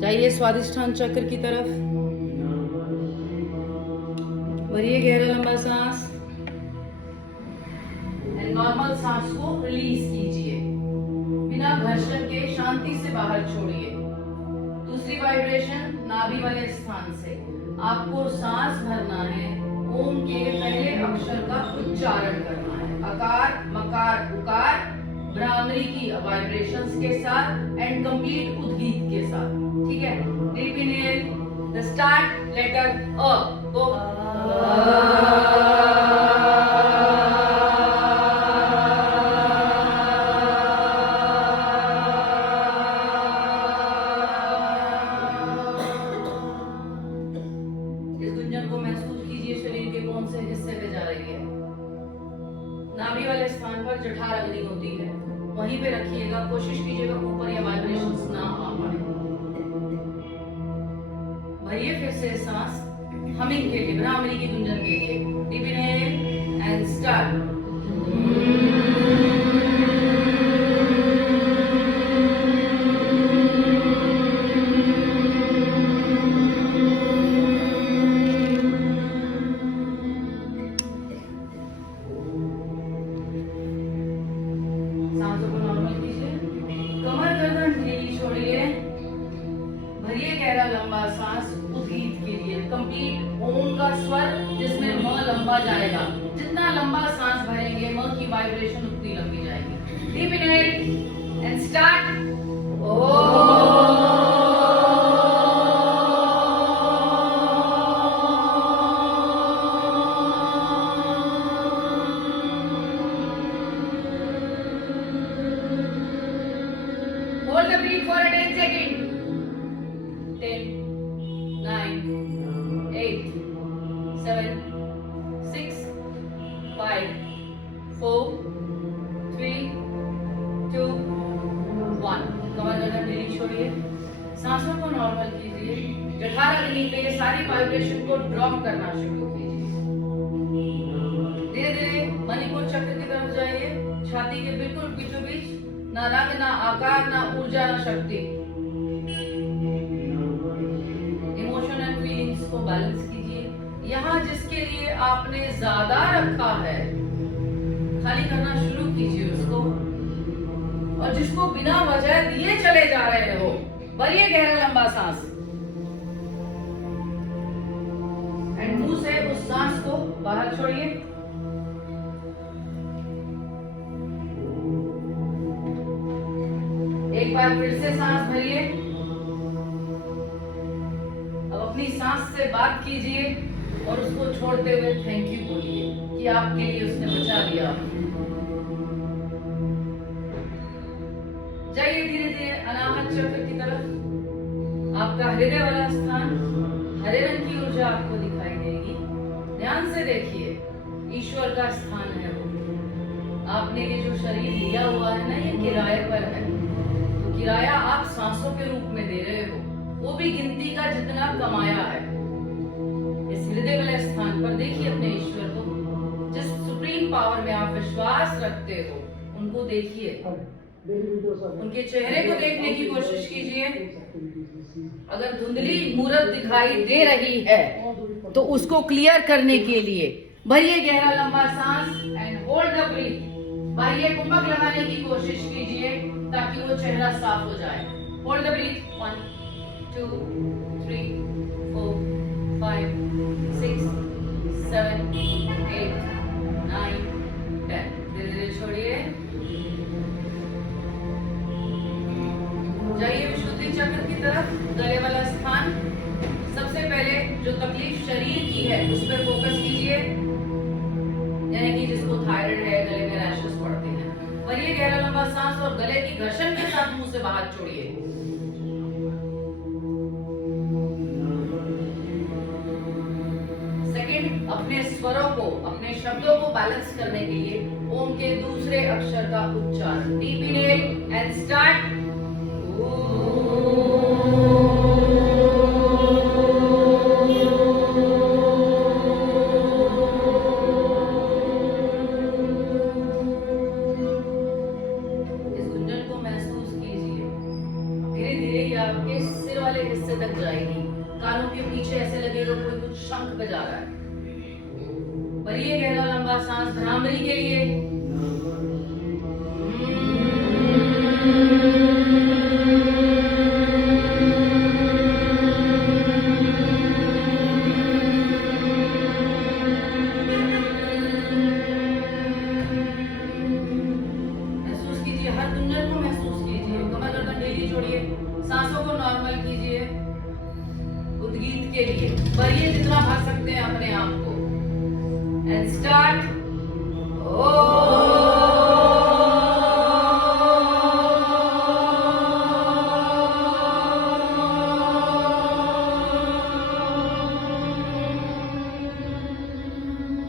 जाइए स्वादिष्ठान चक्र की तरफ। भरिए गहरा लंबा सांस एंड नॉर्मल सांस को रिलीज कीजिए। बिना घर्षण के शांति से बाहर छोड़िए। दूसरी वाइब्रेशन नाभि वाले स्थान से आपको सांस भरना है। ओम के पहले अक्षर का उच्चारण करना है। अकार, मकार, उकार भ्रामरी की वाइब्रेशंस के साथ एंड कंप्लीट उद्गीत के साथ। ठीक है, deep inhale the start letter a तो इस गुंजन को महसूस कीजिए। शरीर के कौन से हिस्से में जा रही है। नाभि वाले स्थान पर जठर अग्नि होती है, वहीं पे रखिएगा। कोशिश कीजिएगा ऊपर या वाइब्रेशंस ना आ पाए। भरिए फिर से सांस हमिंग के लिए, भ्रामरी की गुंजन के लिए। Deep inhale and start. सांसों को नॉर्मल कीजिए। कमर गर्दन ढीली छोड़िए। भरिए गहरा लंबा सांस उद्गीत के लिए। कंप्लीट ओम का स्वर जिसमें म लंबा जाएगा। जितना लंबा सांस भरेंगे म की वाइब्रेशन उतनी लंबी जाएगी। Deep inhale and start. Hold the breath for 10 seconds. 10, 9, 8, 7, 6, 5, 4, 3, 2, 1. कमर गर्दन ढीली छोड़िए। सांसों को नॉर्मल कीजिए। जठर अग्नि पे सारी वाइब्रेशन को ड्रॉप करना शुरू कीजिए। धीरे धीरे मणिपुर चक्र की तरफ जाइए। छाती के बिल्कुल बीचों बीच, ना रंग, ना आकार, ना ऊर्जा, ना शक्ति। इमोशन एंड फीलिंग्स को बैलेंस कीजिए। यहाँ जिसके लिए आपने ज्यादा रखा है, खाली करना शुरू कीजिए उसको। और जिसको बिना वजह दिए चले जा रहे हो, भरिए गहरा लंबा सांस एंड मुंह से उस सांस को बाहर छोड़िए। एक बार फिर से सांस भरिए। अब अपनी सांस से बात कीजिए और उसको छोड़ते हुए थैंक यू बोलिए कि आपके लिए उसने बचा लिया। जाइए धीरे धीरे अनाहत चक्र की तरफ। आपका हृदय वाला स्थान, हरे रंग की ऊर्जा आपको दिखाई देगी। ध्यान से देखिए, ईश्वर का स्थान है वो। आपने ये जो शरीर लिया हुआ है ना, ये किराए पर है। तो किराया आप सांसों के रूप में दे रहे हो, वो भी गिनती का जितना कमाया है। इस हृदय वाले स्थान पर देखिए अपने ईश्वर को। जिस सुप्रीम पावर में आप विश्वास रखते हो, उनको देखिए। उनके चेहरे को देखने की कोशिश कीजिए। अगर धुंधली मूरत दिखाई दे रही है तो उसको क्लियर करने के लिए भरिए गहरा लंबा सांस एंड होल्ड द ब्रीथ। बाह्य कुंभक लगाने की कोशिश कीजिए ताकि वो चेहरा साफ हो जाए। Hold the breath. 1, 2, 3, 4, 5, 6, 7, 8, 9, 10। धीरे धीरे छोड़िए। जाइए विशुद्धि चक्र की तरफ। गले वाला स्थान, सबसे पहले जो तकलीफ शरीर की है उस पर फोकस कीजिए। यानी कि जिसको थायराइड है, गले में रैशेस पड़ते हैं। भरिए गहरा लंबा सांस और गले की घर्षण के साथ मुंह से बाहर छोड़िए। सेकंड, अपने स्वरों को, अपने शब्दों को बैलेंस करने के लिए ओम के दूसरे अक्षर का उच्चारण। Deep inhale and start. इस गुंजन को महसूस कीजिए। धीरे धीरे ये आपके सिर वाले हिस्से तक जाएगी। कानों के पीछे ऐसे लगेगा कोई कुछ शंख बजा रहा है। भरिए गहरा लंबा सांस भ्रामरी के लिए। महसूस कीजिए, हर गुंजन को महसूस कीजिए। कमर गर्दन ढीली छोड़िए, सांसों को नॉर्मल कीजिए। उद्गीत के लिए भरिए जितना भर सकते हैं अपने आप को। And start.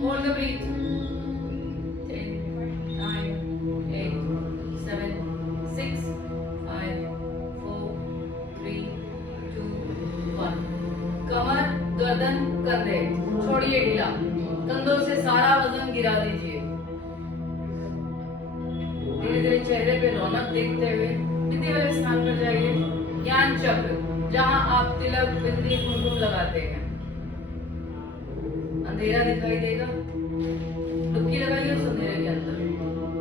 Hold the breath. 10, 9, 8, 7, 6, 5, 4, 3, 2, 1. कमर गर्दन कंधे छोड़िए ढीला। कंधों से सारा वजन गिरा दीजिए। धीरे धीरे चेहरे पे रौनक देखते हुए बिंदी वाले स्थान पर जाइए। ज्ञान चक्र, जहां आप तिलक बिंदी कुमकुम लगाते हैं। अंधेरा दिखाई देगा, डुबकी लगाइए उस अंधेरे के अंदर,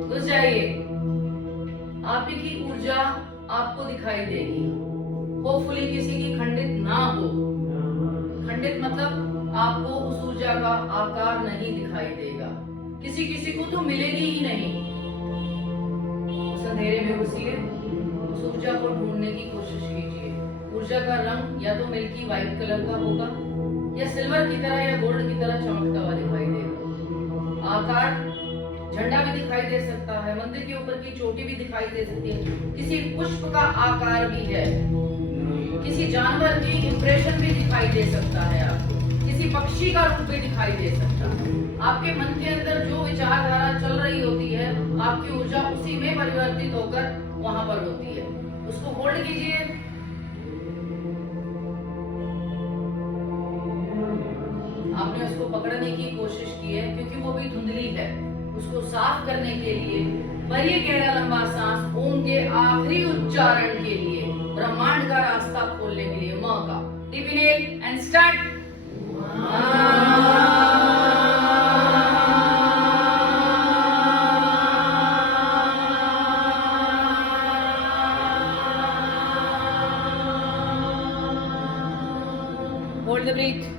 घुस जाइए। आप ही की ऊर्जा आपको दिखाई देगी। होपफुली किसी की खंडित ना हो। खंडित मतलब आपको उस ऊर्जा का आकार नहीं दिखाई देगा। किसी किसी को तो मिलेगी ही नहीं। उस अंधेरे में घुसिए, उस ऊर्जा को ढूंढने की कोशिश कीजिए। ऊर्जा का रंग या तो मिल्की व्हाइट कलर का होगा, या सिल्वर की तरह या गोल्ड की तरह चमकता हुआ दिखाई देगा। आकार झंडा भी दिखाई दे सकता है, मंदिर के ऊपर की चोटी भी दिखाई दे सकती है, किसी पुष्प का आकार भी है, किसी जानवर की इंप्रेशन भी दिखाई दे सकता है आपको, किसी पक्षी का रूप भी दिखाई दे सकता है। आपके मन के अंदर जो विचारधारा चल रही होती है, आपकी ऊर्जा उसी में परिवर्तित होकर वहां पर होती है। उसको होल्ड कीजिए। आपने उसको पकड़ने की कोशिश की है क्योंकि वो भी धुंधली है। उसको साफ करने के लिए भरिए गहरा लंबा सांस। ओम के आखिरी उच्चारण के लिए, ब्रह्मांड का रास्ता खोलने के लिए म का deep inhale and start. Hold the breathe.